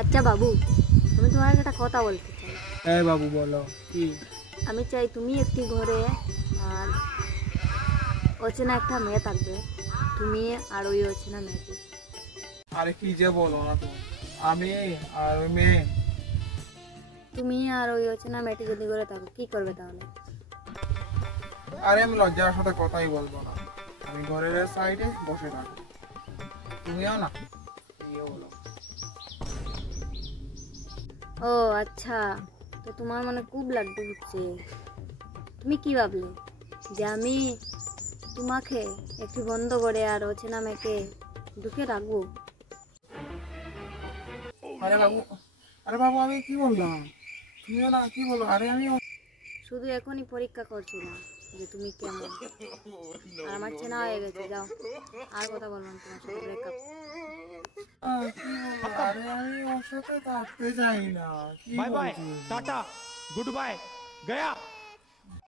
আচ্ছা বাবু, আমি তোমার একটা কথা বলতে চাই। হ্যাঁ বাবু বলো কি? আমি চাই তুমি একটি ঘরে আর অচেনা একটা মেয়ে থাকবে, তুমি আর ওই অচেনা মেয়েটি। আরে কি যে বলো না তুমি, আমি আর ওই মেয়ে। তুমি আর ওই অচেনা মেয়েটি যদি ঘরে থাকো, কি করবে তাহলে? আরে আমি লজ্জার সাথে কথাই বলবো না, আমি ঘরের সাইডে বসে থাকবো। তুমিও না, তুমিও বলো। ও আচ্ছা, তো তোমার মনে খুব লাড্ডু হচ্ছে। তুমি কি ভাবলে যে আমি তোমাকে একটি বন্ধ করে আর অচেনা মেয়েকে ঢুকে রাখবো? আরে বাবু, আরে বাবু আমি কি বললাম? তুমিও না, কি বলো? আরে আমি শুধু এখনই পরীক্ষা করছিলাম যে তুমি কেমন। আর আমার চেনা হয়ে গেছে, যাও, আর কথা বলবো না তোমার সাথে, ব্রেকআপ। কি বলো? আরে আমি ওর সাথে থাকতে চাই না। কি बाय बाय বলছি? टाटा गुड बाय गया।